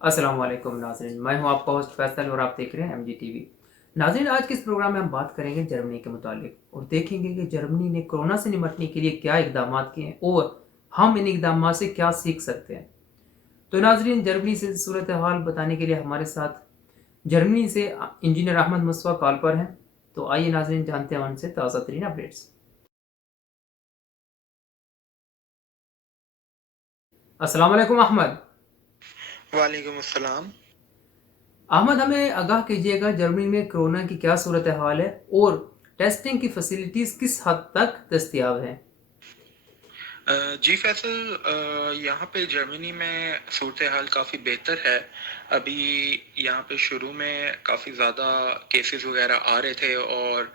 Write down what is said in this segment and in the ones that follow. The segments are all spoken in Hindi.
अस्सलाम वालेकुम नाज़रीन, मैं हूं आपका होस्ट फैसल और आप देख रहे हैं एमजी टीवी। नाज़रीन, आज के इस प्रोग्राम में हम बात करेंगे जर्मनी के मुतालिक और देखेंगे कि जर्मनी ने कोरोना से निपटने के लिए क्या इकदाम किए हैं और हम इन इकदाम से क्या सीख सकते हैं। तो नाज़रीन, जर्मनी से सूरत हाल बताने के लिए हमारे साथ जर्मनी से इंजीनियर अहमद मुस्वा कॉल पर हैं। तो आइए नाज़रीन, जानते हैं उनसे ताज़ा तरीन अपडेट्स। अस्सलाम वालेकुम अहमद। वालेकुम अस्सलाम। अहमद, हमें आगाह कीजिएगा, जर्मनी में कोरोना की क्या सूरत हाल है और टेस्टिंग की फैसिलिटीज़ किस हद तक दस्तियाब हैं। जी फैसल, यहाँ पे जर्मनी में सूरत हाल काफ़ी बेहतर है। अभी यहाँ पे शुरू में काफ़ी ज़्यादा केसेस वगैरह आ रहे थे और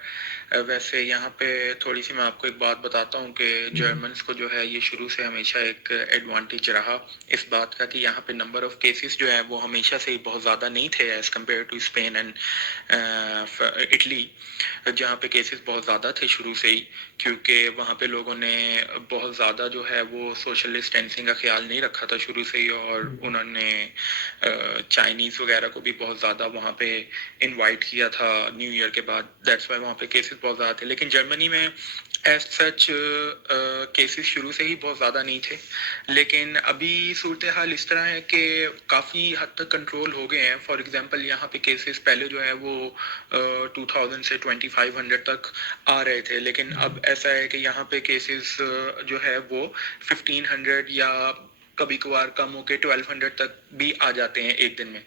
वैसे यहाँ पे थोड़ी सी मैं आपको एक बात बताता हूँ कि जर्मन्स को जो है ये शुरू से हमेशा एक एडवांटेज रहा इस बात का कि यहाँ पे नंबर ऑफ केसेस जो है वो हमेशा से ही बहुत ज़्यादा नहीं थे as compare to Spain and Italy, जहाँ पे केसेस बहुत ज़्यादा थे शुरू से ही, क्योंकि वहाँ पे लोगों ने बहुत ज़्यादा जो है वो सोशल डिस्टेंसिंग का ख्याल नहीं रखा था शुरू से ही, और उन्होंने चाइनीज़ वगैरह को भी बहुत ज़्यादा वहाँ पे इनवाइट किया था न्यू ईयर के बाद। दैट्स वाई वहाँ पे केसेस बहुत ज़्यादा थे, लेकिन जर्मनी में एज सच केसेस शुरू से ही बहुत ज़्यादा नहीं थे। लेकिन अभी सूरत हाल इस तरह है कि काफ़ी हद तक कंट्रोल हो गए हैं। फॉर एग्जांपल यहाँ पे केसेस पहले जो है वो 2000 से 2500 तक आ रहे थे, लेकिन अब ऐसा है कि यहाँ पे केसेस जो है वो 1500 या कभी कभार कम होके 1200 तक भी आ जाते हैं एक दिन में।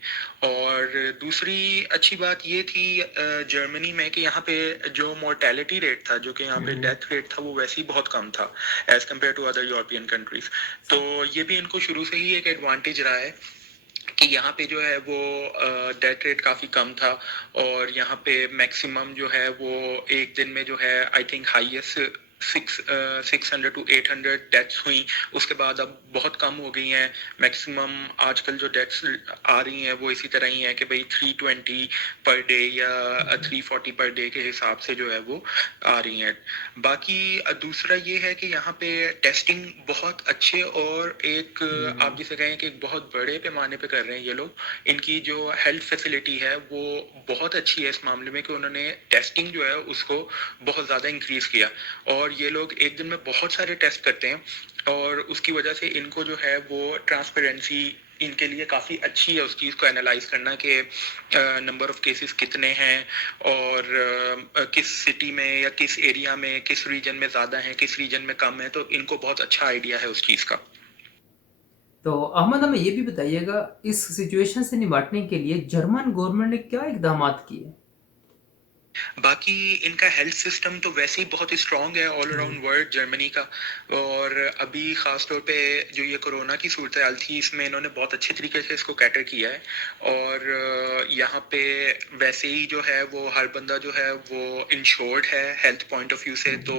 और दूसरी अच्छी बात ये थी जर्मनी में कि यहाँ पे जो मोर्टेलिटी रेट था, जो कि यहाँ पे डेथ रेट था, वो वैसे ही बहुत कम था as compare to other European countries. तो ये भी इनको शुरू से ही एक एडवांटेज रहा है कि यहाँ पे जो है वो डेथ रेट काफ़ी कम था, और यहाँ पे मैक्सिमम जो है वो एक दिन में जो है I think highest 600 to 800 deaths हुई। उसके बाद अब बहुत कम हो गई हैं। मैक्सिमम आजकल जो डेथ्स आ रही हैं वो इसी तरह ही है कि भाई 320 पर डे या 340 पर डे के हिसाब से जो है वो आ रही हैं। बाकी दूसरा ये है कि यहाँ पे टेस्टिंग बहुत अच्छे और एक आप जिसे कहें कि एक बहुत बड़े पैमाने पे कर रहे हैं ये लोग। इनकी जो हेल्थ फैसिलिटी है वो बहुत अच्छी है इस मामले में कि उन्होंने टेस्टिंग जो है उसको बहुत ज़्यादा इंक्रीज किया, और ये लोग एक दिन में बहुत सारे टेस्ट करते हैं, और उसकी वजह से इनको जो है वो ट्रांसपेरेंसी इनके लिए काफ़ी अच्छी है उस चीज़ को एनालाइज करना कि नंबर ऑफ केसेस कितने हैं, और किस सिटी में या किस एरिया में किस रीजन में ज़्यादा हैं किस रीजन में कम है, तो इनको बहुत अच्छा आइडिया है उस चीज़ का। तो अहमद, हमें ये भी बताइएगा, इस सिचुएशन से निपटने के लिए जर्मन गवर्नमेंट ने क्या इकदाम किए। बाकी इनका हेल्थ सिस्टम तो वैसे ही बहुत स्ट्रांग है ऑल अराउंड वर्ल्ड जर्मनी का। और अभी ख़ास तौर पे जो ये कोरोना की सूरत हाल थी इसमें इन्होंने बहुत अच्छे तरीके से इसको कैटर किया है। और यहाँ पे वैसे ही जो है वो हर बंदा जो है वो इंश्योर्ड है हेल्थ पॉइंट ऑफ व्यू से, तो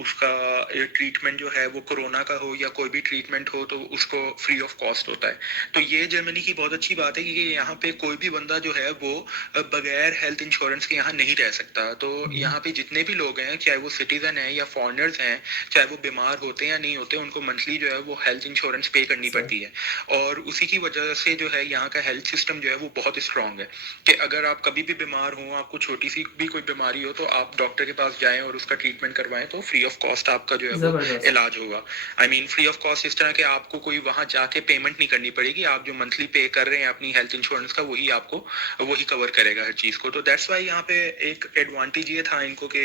उसका ट्रीटमेंट जो है वो कोरोना का हो या कोई भी ट्रीटमेंट हो तो उसको फ्री ऑफ कॉस्ट होता है। तो ये जर्मनी की बहुत अच्छी बात है कि यहाँ पे कोई भी बंदा जो है वो बगैर हेल्थ इंश्योरेंस के यहाँ नहीं रह सकता। तो यहाँ पे जितने भी लोग हैं, चाहे वो सिटीजन हैं या फॉरेनर्स हैं, चाहे वो बीमार होते हैं या नहीं होते, उनको मंथली जो है वो हेल्थ इंश्योरेंस पे करनी पड़ती है। और उसी की वजह से जो है यहाँ का हेल्थ सिस्टम जो है वो बहुत स्ट्रांग है कि अगर आप कभी भी बीमार हो, आपको छोटी सी भी कोई बीमारी हो, तो आप डॉक्टर के पास जाएं और उसका ट्रीटमेंट करवाएं तो फ्री ऑफ कॉस्ट आपका जो है वो ज़बरदस्त। इलाज होगा। I mean free of cost इस तरह के आपको कोई वहां जाके पेमेंट नहीं करनी पड़ेगी। आप जो मंथली पे कर रहे हैं अपनी हेल्थ इंश्योरेंस का वही आपको वही कवर करेगा हर चीज़ को। तो दैट्स वाई यहाँ पे एक एडवांटेज ये था इनको कि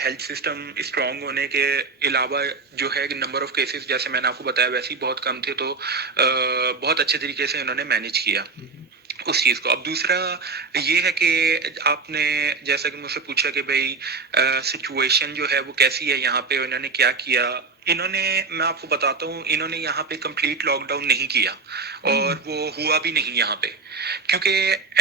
हेल्थ सिस्टम स्ट्रांग होने के अलावा जो है नंबर ऑफ केसेस जैसे मैंने आपको बताया वैसे ही बहुत कम थे, तो बहुत अच्छे तरीके से इन्होंने मैनेज किया उस चीज़ को। अब दूसरा ये है कि आपने जैसा कि मुझसे पूछा कि भाई सिचुएशन जो है वो कैसी है यहाँ पे, इन्होंने क्या किया। इन्होंने, मैं आपको बताता हूँ, इन्होंने यहाँ पे कंप्लीट लॉकडाउन नहीं किया और वो हुआ भी नहीं यहाँ पे, क्योंकि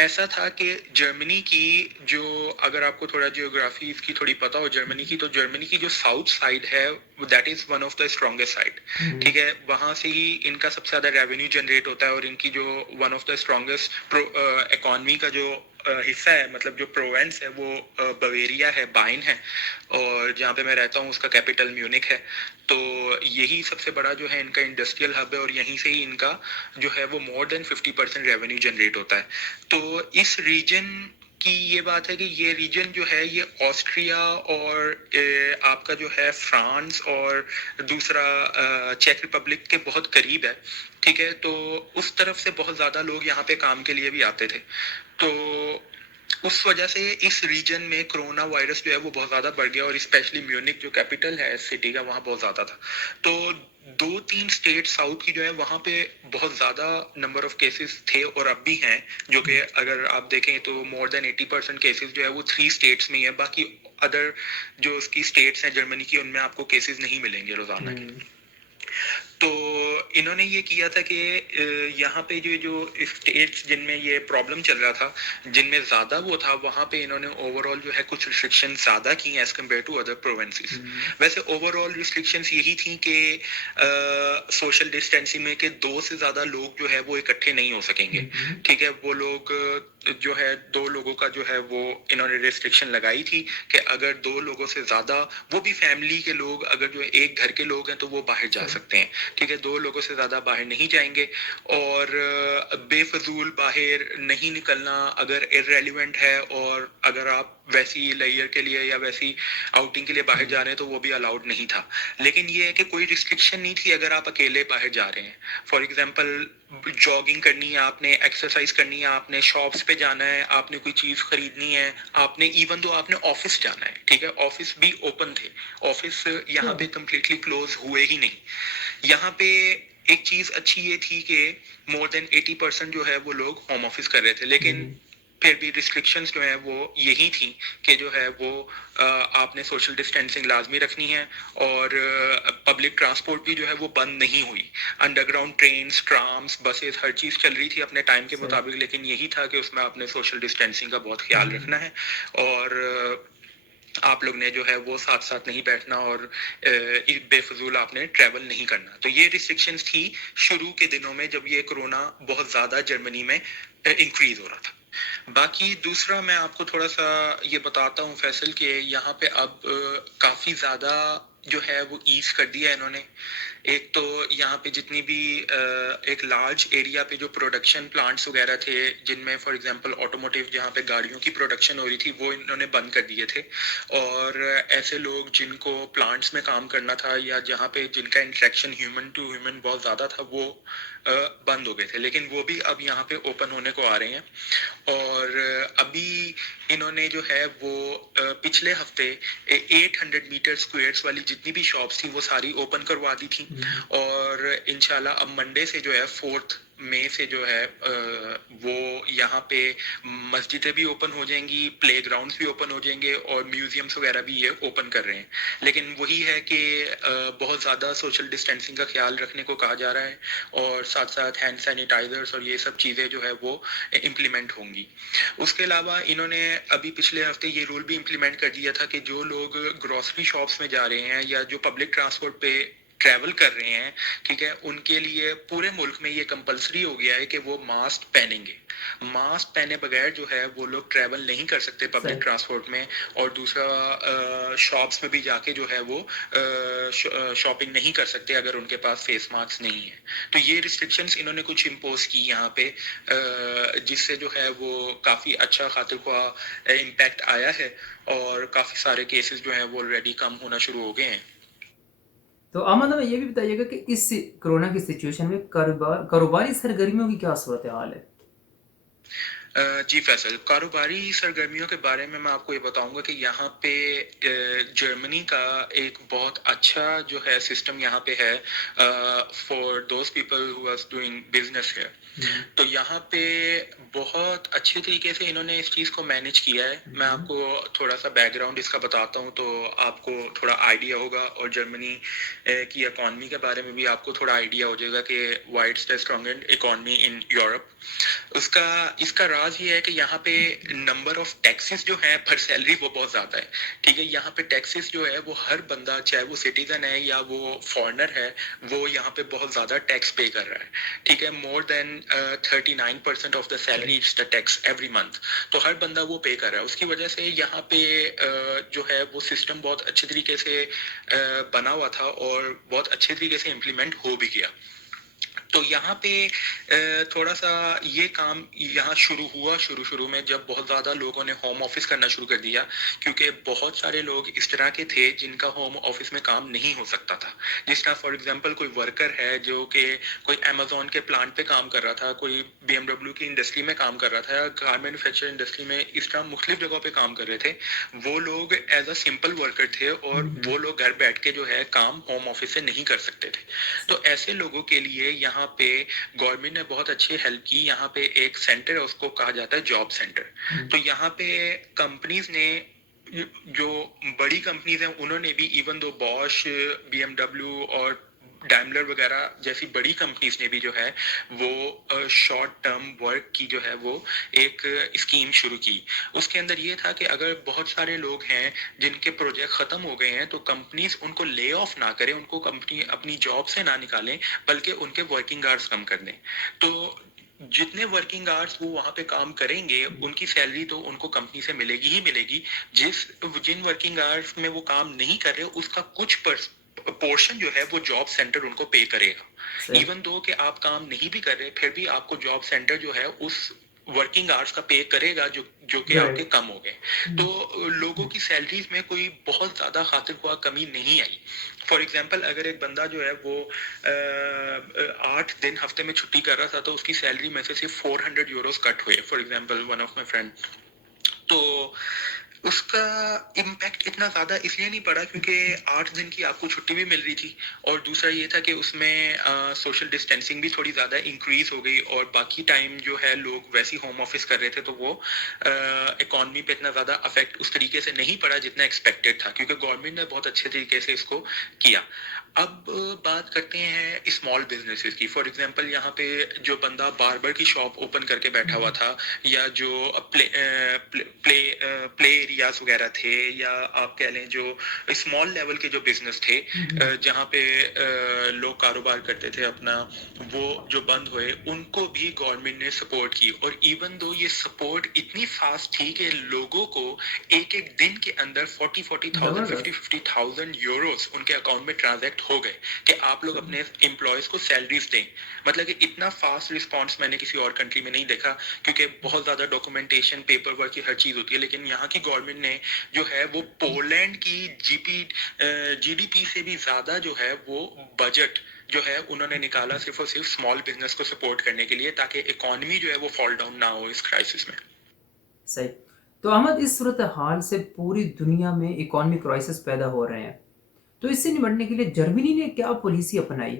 ऐसा था कि जर्मनी की जो, अगर आपको थोड़ा जियोग्राफी इसकी थोड़ी पता हो जर्मनी की, तो जर्मनी की जो साउथ साइड है that is one of the strongest side. ठीक है, वहाँ से ही इनका सबसे ज़्यादा रेवेन्यू जनरेट होता है, और इनकी जो one of the strongest economy का जो हिस्सा है, मतलब जो प्रोवेंस है वो बवेरिया है, बाइन है, और जहाँ पे मैं रहता हूँ उसका कैपिटल म्यूनिक है। तो यही सबसे बड़ा जो है इनका इंडस्ट्रियल हब है, और यहीं से ही इनका जो है वो मोर देन 50% रेवेन्यू जनरेट होता है। तो इस रीजन की ये बात है कि ये रीजन जो है ये ऑस्ट्रिया और आपका जो है फ्रांस और दूसरा चेक रिपब्लिक के बहुत करीब है। ठीक है, तो उस तरफ से बहुत ज़्यादा लोग यहाँ पे काम के लिए भी आते थे। तो उस वजह से इस रीजन में कोरोना वायरस जो है वो बहुत ज़्यादा बढ़ गया, और स्पेशली म्यूनिक जो कैपिटल है सिटी का, वहाँ बहुत ज़्यादा था। तो 2-3 स्टेट साउथ की जो है वहाँ पे बहुत ज़्यादा नंबर ऑफ केसेस थे और अब भी हैं, जो कि अगर आप देखें तो मोर देन 80% केसेस जो है वो 3 स्टेट्स में ही है। बाकी अदर जो उसकी स्टेट्स हैं जर्मनी की, उनमें आपको केसेस नहीं मिलेंगे रोज़ाना के। तो इन्होंने ये किया था कि यहाँ पे जो जो स्टेट्स जिनमें ये प्रॉब्लम चल रहा था, जिनमें ज़्यादा वो था, वहाँ पे इन्होंने ओवरऑल जो है कुछ रिस्ट्रिक्शन ज़्यादा की as compare to other provinces. वैसे ओवरऑल रिस्ट्रिक्शंस यही थी कि सोशल डिस्टेंसिंग में कि 2 से ज़्यादा लोग जो है वो इकट्ठे नहीं हो सकेंगे। ठीक है, वो लोग जो है 2 लोगों का जो है वो इन्होंने रिस्ट्रिक्शन लगाई थी कि अगर 2 लोगों से ज़्यादा, वो भी फैमिली के लोग, अगर जो एक घर के लोग हैं तो वो बाहर जा सकते हैं। ठीक है, 2 लोगों से ज़्यादा बाहर नहीं जाएंगे, और बेफजूल बाहर नहीं निकलना अगर इररेलेवेंट है, और अगर आप वैसी लेयर के लिए या वैसी आउटिंग के लिए बाहर जा रहे हैं तो वो भी अलाउड नहीं था। लेकिन ये है कि कोई रिस्ट्रिक्शन नहीं थी अगर आप अकेले बाहर जा रहे हैं। फॉर एग्जांपल जॉगिंग करनी है आपने, एक्सरसाइज करनी है आपने, शॉप्स पे जाना है आपने, कोई चीज़ खरीदनी है आपने, इवन दो आपने ऑफिस जाना है, ठीक है, ऑफिस भी ओपन थे। ऑफिस यहाँ पे कम्प्लीटली क्लोज हुए ही नहीं। यहाँ पे एक चीज़ अच्छी ये थी कि मोर देन 80% जो है वो लोग होम ऑफिस कर रहे थे, लेकिन फिर भी रिस्ट्रिक्शंस जो है वो यही थी कि जो है वो आपने सोशल डिस्टेंसिंग लाजमी रखनी है, और पब्लिक ट्रांसपोर्ट भी जो है वो बंद नहीं हुई। अंडरग्राउंड ट्रेन्स, ट्राम्स, बसेस, हर चीज़ चल रही थी अपने टाइम के मुताबिक, लेकिन यही था कि उसमें आपने सोशल डिस्टेंसिंग का बहुत ख्याल रखना है, और आप लोग ने जो है वो साथ साथ नहीं बैठना, और बेफजूल आपने ट्रैवल नहीं करना। तो ये रिस्ट्रिक्शंस थी शुरू के दिनों में जब ये कोरोना बहुत ज़्यादा जर्मनी में इंक्रीज हो रहा था। बाकी दूसरा मैं आपको थोड़ा सा ये बताता हूँ फैसल के यहाँ पे अब काफ़ी ज़्यादा जो है वो ईज कर दिया है इन्होंने। एक तो यहाँ पे जितनी भी एक लार्ज एरिया पे जो प्रोडक्शन प्लांट्स वगैरह थे, जिनमें फॉर एग्जांपल ऑटोमोटिव, जहाँ पे गाड़ियों की प्रोडक्शन हो रही थी, वो इन्होंने बंद कर दिए थे। और ऐसे लोग जिनको प्लांट्स में काम करना था या जहाँ पे जिनका इंटरेक्शन ह्यूमन टू ह्यूमन बहुत ज़्यादा था, वो बंद हो गए थे, लेकिन वो भी अब यहाँ पे ओपन होने को आ रहे हैं। और अभी इन्होंने जो है वो पिछले हफ्ते 800 मीटर स्क्वायर्स वाली जितनी भी शॉप्स थी वो सारी ओपन करवा दी थी। और इंशाल्लाह अब मंडे से जो है 4 मई से जो है वो यहाँ पे मस्जिदें भी ओपन हो जाएंगी, प्लेग्राउंड्स भी ओपन हो जाएंगे, और म्यूजियम्स वगैरह भी ये ओपन कर रहे हैं। लेकिन वही है कि बहुत ज़्यादा सोशल डिस्टेंसिंग का ख्याल रखने को कहा जा रहा है, और साथ साथ हैंड सैनिटाइजर्स और ये सब चीज़ें जो है वो इम्प्लीमेंट होंगी। उसके अलावा इन्होंने अभी पिछले हफ्ते ये रूल भी इम्प्लीमेंट कर दिया था कि जो लोग ग्रोसरी शॉप्स में जा रहे हैं या जो पब्लिक ट्रांसपोर्ट पे ट्रैवल कर रहे हैं, ठीक है, उनके लिए पूरे मुल्क में ये कंपलसरी हो गया है कि वो मास्क पहनेंगे। मास्क पहने बगैर जो है वो लोग ट्रैवल नहीं कर सकते पब्लिक ट्रांसपोर्ट में, और दूसरा शॉप्स में भी जाके जो है वो शॉपिंग नहीं कर सकते अगर उनके पास फेस मास्क नहीं है। तो ये रिस्ट्रिक्शंस इन्होंने कुछ इम्पोज की यहाँ पे, जिससे जो है वो काफ़ी अच्छा खातिर ख्वाह इम्पैक्ट आया है, और काफ़ी सारे केसेस जो हैं वो ऑलरेडी कम होना शुरू हो गए हैं। तो अहमद, हमें ये भी बताइएगा कि इस कोरोना की सिचुएशन में कारोबारी सरगर्मियों की क्या सूरत हाल है? जी फैसल, कारोबारी सरगर्मियों के बारे में मैं आपको ये बताऊंगा कि यहाँ पे जर्मनी का एक बहुत अच्छा जो है सिस्टम यहाँ पे है for those people who are doing business है। तो यहाँ पे बहुत अच्छे तरीके से इन्होंने इस चीज़ को मैनेज किया है। मैं आपको थोड़ा सा बैकग्राउंड इसका बताता हूँ तो आपको थोड़ा आइडिया होगा, और जर्मनी की इकॉनमी के बारे में भी आपको थोड़ा आइडिया हो जाएगा कि why it's the strongest economy in Europe. उसका इसका राज ये है कि यहाँ पे नंबर ऑफ टैक्सेस जो है पर सैलरी वो बहुत ज़्यादा है। ठीक है, यहाँ पे टैक्सेस जो है वो हर बंदा, चाहे वो सिटीजन है या वो फॉरेनर है, वो यहाँ पे बहुत ज़्यादा टैक्स पे कर रहा है। ठीक है, more than 39% of the salary it's the tax every month. तो हर बंदा वो पे कर रहा है। उसकी वजह से यहाँ पे जो है वो सिस्टम बहुत अच्छे तरीके से बना हुआ था और बहुत अच्छे तरीके से इम्प्लीमेंट हो भी गया। तो यहाँ पे थोड़ा सा ये काम यहाँ शुरू हुआ शुरू में जब बहुत ज़्यादा लोगों ने होम ऑफिस करना शुरू कर दिया, क्योंकि बहुत सारे लोग इस तरह के थे जिनका होम ऑफिस में काम नहीं हो सकता था। जिस तरह फॉर एग्जांपल कोई वर्कर है जो कि कोई अमेजोन के प्लांट पे काम कर रहा था, कोई BMW की इंडस्ट्री में काम कर रहा था, या कार मैन्युफैक्चर इंडस्ट्री में, इस तरह मुख्तलिफ जगहों पे काम कर रहे थे। वो लोग एज अ सिंपल वर्कर थे और वो लोग घर बैठ के जो है काम होम ऑफिस से नहीं कर सकते थे। तो ऐसे लोगों के लिए यहाँ पे गवर्नमेंट ने बहुत अच्छी हेल्प की। यहाँ पे एक सेंटर है, उसको कहा जाता है जॉब सेंटर। तो यहाँ पे कंपनीज ने, जो बड़ी कंपनीज हैं, उन्होंने भी, इवन दो बॉश, BMW और डैमलर वगैरह जैसी बड़ी कंपनीज ने भी जो है वो शॉर्ट टर्म वर्क की जो है वो एक स्कीम शुरू की। उसके अंदर ये था कि अगर बहुत सारे लोग हैं जिनके प्रोजेक्ट खत्म हो गए हैं तो कंपनीज उनको ले ऑफ ना करें, उनको कंपनी अपनी जॉब से ना निकालें, बल्कि उनके वर्किंग आवर्स कम कर दें। तो जितने वर्किंग आवर्स वो वहां पे काम करेंगे उनकी सैलरी तो उनको कंपनी से मिलेगी ही मिलेगी। जिन वर्किंग आवर्स में वो काम नहीं कर रहे उसका कुछ पोर्शन जो है वो जॉब सेंटर उनको पे करेगा। इवन दो कि आप काम नहीं भी कर रहे, फिर भी आपको जॉब सेंटर जो है उस वर्किंग आवर्स का पे करेगा जो कि आपके कम हो गए। तो लोगों की सैलरीज में कोई बहुत ज्यादा खातिर हुआ कमी नहीं आई। फॉर एग्जाम्पल अगर एक बंदा जो है वो 8 दिन हफ्ते में छुट्टी कर रहा था तो उसकी सैलरी में से सिर्फ 400 यूरोस कट हुए, for example one of my friend. तो उसका इम्पैक्ट इतना ज़्यादा इसलिए नहीं पड़ा क्योंकि 8 दिन की आपको छुट्टी भी मिल रही थी, और दूसरा ये था कि उसमें सोशल डिस्टेंसिंग भी थोड़ी ज़्यादा इंक्रीज हो गई, और बाकी टाइम जो है लोग वैसे ही होम ऑफिस कर रहे थे, तो वो इकॉनमी पे इतना ज़्यादा अफेक्ट उस तरीके से नहीं पड़ा जितना एक्सपेक्टेड था, क्योंकि गवर्नमेंट ने बहुत अच्छे तरीके से इसको किया। अब बात करते हैं स्मॉल बिजनेसेस की। फॉर एग्जांपल यहाँ पे जो बंदा बार्बर की शॉप ओपन करके बैठा हुआ था, या जो प्ले एरियाज वगैरह थे, या आप कह लें जो स्मॉल लेवल के जो बिजनेस थे जहाँ पे लोग कारोबार करते थे अपना, वो जो बंद हुए उनको भी गवर्नमेंट ने सपोर्ट की। और इवन दो ये सपोर्ट इतनी फास्ट थी कि लोगों को एक एक दिन के अंदर 40,000 50,000 यूरोस उनके अकाउंट में ट्रांजैक्ट हो गए कि आप लोग अपने एम्प्लॉयज को सैलरीज दें। मतलब कि इतना फास्ट रिस्पांस मैंने किसी और कंट्री में नहीं देखा, क्योंकि बहुत ज्यादा डॉक्यूमेंटेशन, पेपर वर्क की हर चीज होती है। लेकिन यहाँ की गवर्नमेंट ने जो है वो पोलैंड की GDP से भी ज्यादा जो है वो बजट जो है उन्होंने निकाला सिर्फ और सिर्फ स्मॉल बिजनेस को सपोर्ट करने के लिए, ताकि इकोनॉमी जो है वो फॉल डाउन ना हो इस क्राइसिस में। सही। तो अहमद, इस सूरत हाल से पूरी दुनिया में इकोनॉमिक क्राइसिस पैदा हो रहे हैं, तो इससे निपटने के लिए जर्मनी ने क्या पॉलिसी अपनाई?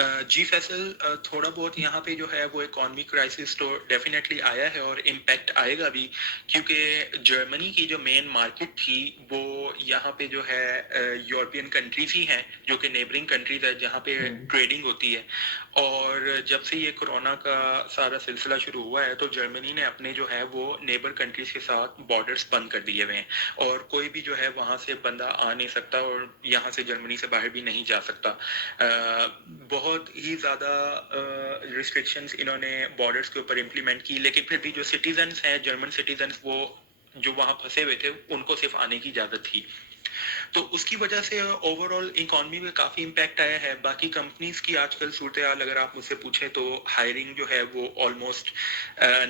जी फैसल, थोड़ा बहुत यहाँ पे जो है वो इकॉनमी क्राइसिस तो डेफिनेटली आया है और इम्पैक्ट आएगा भी, क्योंकि जर्मनी की जो मेन मार्केट थी वो यहाँ पे जो है यूरोपियन कंट्रीज ही हैं, जो कि नेबरिंग कंट्रीज है जहाँ पे ट्रेडिंग होती है। और जब से ये कोरोना का सारा सिलसिला शुरू हुआ है तो जर्मनी ने अपने जो है वो नेबर कंट्रीज के साथ बॉर्डर्स बंद कर दिए हुए हैं, और कोई भी जो है वहाँ से बंदा आ नहीं सकता और यहाँ से जर्मनी से बाहर भी नहीं जा सकता। बहुत ही ज़्यादा रिस्ट्रिक्शंस इन्होंने बॉर्डर्स के ऊपर इम्प्लीमेंट की, लेकिन फिर भी जो सिटीजन्स हैं, जर्मन सिटीजन्स, वो जो वहाँ फंसे हुए थे उनको सिर्फ आने की इजाज़त थी। तो उसकी वजह से ओवरऑल इकोनॉमी में काफ़ी इम्पैक्ट आया है। बाकी कंपनीज की आजकल सूरत हाल अगर आप मुझसे पूछें तो हायरिंग जो है वो ऑलमोस्ट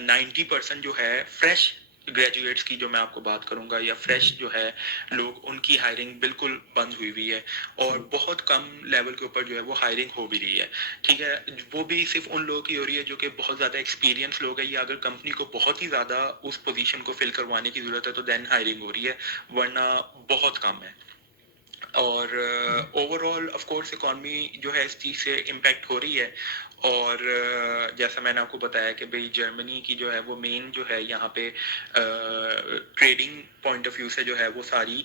90% जो है फ्रेश ग्रेजुएट्स की, जो मैं आपको बात करूंगा, या फ्रेश जो है लोग, उनकी हायरिंग बिल्कुल बंद हुई है, और बहुत कम लेवल के ऊपर जो है वो हायरिंग हो भी रही है। ठीक है, वो भी सिर्फ उन लोगों की हो रही है जो कि बहुत ज़्यादा एक्सपीरियंस लोग हैं, या अगर कंपनी को बहुत ही ज़्यादा उस पोजीशन को फिल करवाने की ज़रूरत है तो देन हायरिंग हो रही है, वरना बहुत कम है। और ओवरऑल ऑफ कोर्स इकॉनमी जो है इस चीज़ से इम्पैक्ट हो रही है। और जैसा मैंने आपको बताया कि भाई जर्मनी की जो है वो मेन जो है यहाँ पे ट्रेडिंग पॉइंट ऑफ व्यू से जो है वो सारी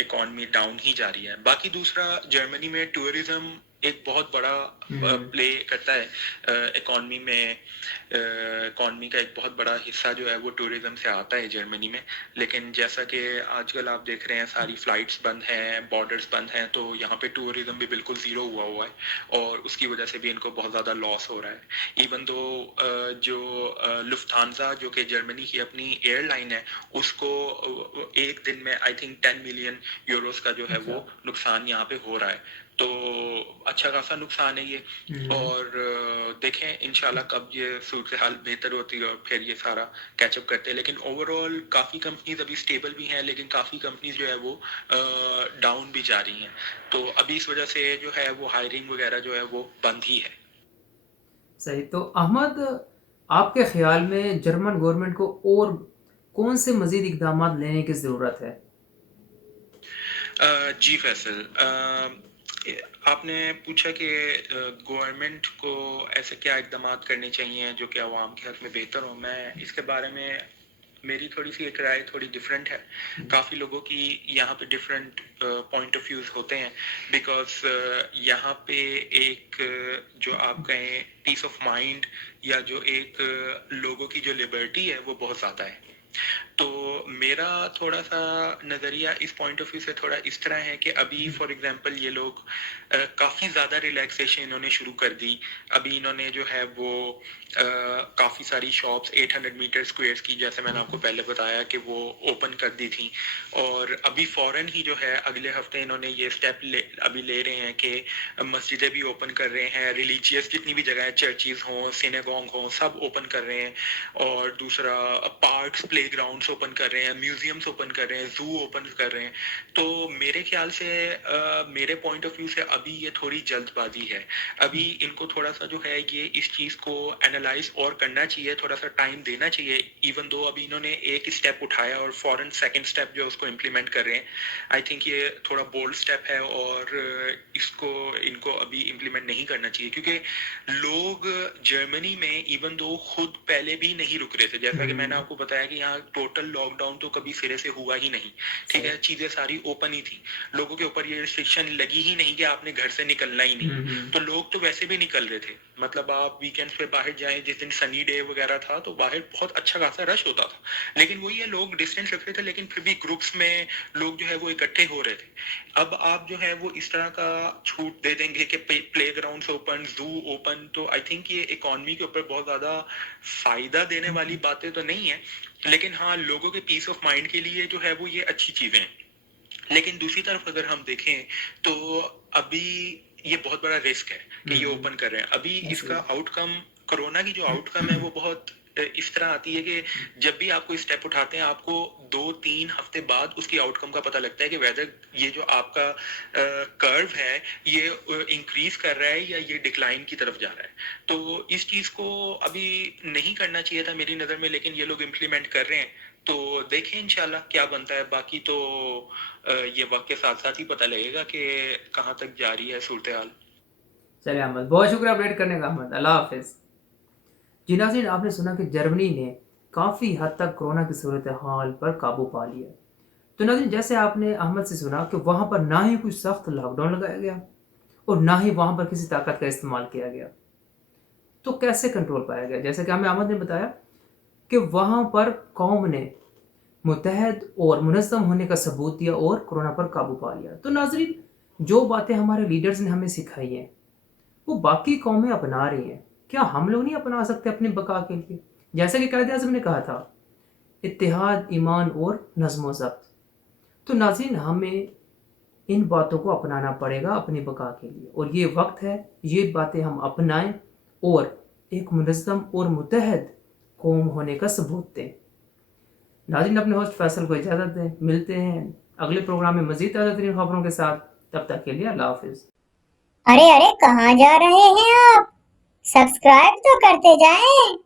इकॉनमी डाउन ही जा रही है। बाकी दूसरा, जर्मनी में टूरिज्म एक बहुत बड़ा प्ले करता है इकॉनमी में। इकॉनमी का एक बहुत बड़ा हिस्सा जो है वो टूरिज्म से आता है जर्मनी में। लेकिन जैसा कि आजकल आप देख रहे हैं सारी फ्लाइट्स बंद हैं, बॉर्डर्स बंद हैं, तो यहाँ पे टूरिज्म भी बिल्कुल ज़ीरो हुआ है और उसकी वजह से भी इनको बहुत ज़्यादा लॉस हो रहा है। इवन दो जो लुफ्थांसा जो कि जर्मनी की अपनी एयरलाइन है, उसको एक दिन में आई थिंक 10 मिलियन यूरोस का जो है वो नुकसान यहाँ पे हो रहा है। तो अच्छा खासा नुकसान है ये। और देखें इंशाल्लाह कब ये सूरत हाल बेहतर होती है और फिर ये सारा कैचअप करते हैं। लेकिन ओवरऑल काफ़ी कंपनीज अभी स्टेबल भी हैं, लेकिन काफ़ी कंपनीज जो है वो डाउन भी जा रही हैं। तो अभी इस वजह से जो है वो हायरिंग वगैरह जो है वो बंद ही है। सही। तो अहमद, आपके ख्याल में जर्मन गवर्नमेंट को और कौन से मजीद इकदाम लेने की ज़रूरत है? जी फैसल, आपने पूछा कि गवर्नमेंट को ऐसे क्या इकदाम करने चाहिए जो कि आवाम के हक में बेहतर हो। मैं इसके बारे में मेरी थोड़ी सी एक राय थोड़ी डिफरेंट है। काफ़ी लोगों की यहाँ पे डिफरेंट पॉइंट ऑफ व्यूज़ होते हैं, बिकॉज यहाँ पे एक जो आप कहें पीस ऑफ माइंड या जो एक लोगों की जो लिबर्टी है वो बहुत ज़्यादा है। तो मेरा थोड़ा सा नज़रिया इस पॉइंट ऑफ व्यू से थोड़ा इस तरह है कि अभी फॉर एग्जांपल ये लोग काफ़ी ज़्यादा रिलैक्सेशन इन्होंने शुरू कर दी। अभी इन्होंने जो है वो काफ़ी सारी शॉप्स 800 मीटर स्क्वेयर्स की, जैसे मैंने आपको पहले बताया कि वो ओपन कर दी थी। और अभी फ़ौरन ही जो है अगले हफ्ते इन्होंने ये स्टेप अभी ले रहे हैं कि मस्जिदें भी ओपन कर रहे हैं, रिलीजियस जितनी भी जगह चर्चेज हों, सिनेगॉग हों, सब ओपन कर रहे हैं। और दूसरा पार्क्स, प्लेग्राउंड्स ओपन कर रहे हैं, म्यूजियम्स ओपन कर रहे हैं, जू ओपन कर रहे हैं। तो मेरे ख्याल से मेरे पॉइंट ऑफ व्यू से अभी ये थोड़ी जल्दबाजी है। अभी इनको थोड़ा सा जो है ये इस चीज़ को एनालाइज और करना चाहिए, थोड़ा सा टाइम देना चाहिए। इवन दो अभी इन्होंने एक स्टेप उठाया और फॉरन सेकंड स्टेप जो उसको इम्प्लीमेंट कर रहे हैं। आई थिंक ये थोड़ा बोल्ड स्टेप है और इसको इनको अभी इम्प्लीमेंट नहीं करना चाहिए, क्योंकि लोग जर्मनी में इवन दो खुद पहले भी नहीं रुक रहे थे। जैसा कि मैंने आपको बताया कि यहाँ टोटल लॉकडाउन तो कभी सिरे से हुआ ही नहीं, ठीक है, चीजें सारी ओपन ही थी। लोगों के ऊपर ये रिस्ट्रिक्शन लगी ही नहीं कि आपने घर से निकलना ही नहीं। तो लोग तो वैसे भी निकल रहे थे। मतलब आप वीकेंड्स पे बाहर जाएं, जिस दिन सनी डे वगैरह था तो बाहर बहुत अच्छा खासा रश होता था। लेकिन वही है, लोग डिस्टेंस रख रहे थे, लेकिन फिर भी ग्रुप्स में लोग जो है वो इकट्ठे हो रहे थे। अब आप जो है वो इस तरह का छूट दे देंगे कि प्ले ग्राउंड ओपन, जू ओपन, तो आई थिंक ये इकोनॉमी के ऊपर बहुत ज्यादा फायदा देने वाली बातें तो नहीं है। लेकिन हाँ, लोगों के पीस ऑफ माइंड के लिए जो है वो ये अच्छी चीजें हैं। लेकिन दूसरी तरफ अगर हम देखें तो अभी ये बहुत बड़ा रिस्क है कि ये ओपन कर रहे हैं। अभी इसका आउटकम, कोरोना की जो आउटकम है वो बहुत इस तरह आती है कि जब भी आपको स्टेप उठाते हैं आपको 2-3 हफ्ते बाद उसकी आउटकम का पता लगता है कि वेदर ये जो आपका कर्व है ये इंक्रीज कर रहा है या ये डिक्लाइन की तरफ जा रहा है। तो इस चीज को अभी नहीं करना चाहिए था मेरी नजर में, लेकिन ये लोग इम्प्लीमेंट कर रहे हैं। तो देखें इंशाल्लाह क्या बनता है। बाकी तो ये वक्त के साथ साथ ही पता लगेगा कि कहाँ तक जारी है सूरत हाल। चलिए अहमद, बहुत शुक्रिया अपडेट करने का अहमद। अल्लाह हाफिज़। जी नाज़रीन, आपने सुना कि जर्मनी ने काफ़ी हद तक कोरोना की सूरत हाल पर काबू पा लिया। तो नाज़रीन, जैसे आपने अहमद से सुना कि वहाँ पर ना ही कुछ सख्त लॉकडाउन लगाया गया और ना ही वहाँ पर किसी ताकत का इस्तेमाल किया गया। तो कैसे कंट्रोल पाया गया? जैसे कि हमें अहमद ने बताया कि वहाँ पर कौम ने मुतहद और मुनज़्ज़म होने का सबूत दिया और कोरोना पर काबू पा लिया। तो नाज़रीन, जो बातें हमारे लीडर्स ने हमें सिखाई हैं वो बाकी कौमें अपना रही हैं, क्या हम लोग नहीं अपना सकते अपनी बका के लिए? जैसा कि कायदे आज़म ने कहा था, इत्तेहाद, ईमान और नज़्म व ज़ब्त। तो नाज़रीन, हमें इन बातों को अपनाना पड़ेगा अपनी बका के लिए, और ये वक्त है ये बातें हम अपनाएं और एक मुनज़्ज़म और मुतहद कौम होने का सबूत दें। नाज़रीन, अपने होस्ट फैसल को इजाज़त दें। मिलते हैं अगले प्रोग्राम में मज़ीद ताज़ा तरीन खबरों के साथ। तब तक के लिए अल्लाह हाफिज़। अरे अरे, कहाँ जा रहे हैं आप? सब्सक्राइब तो करते जाएं।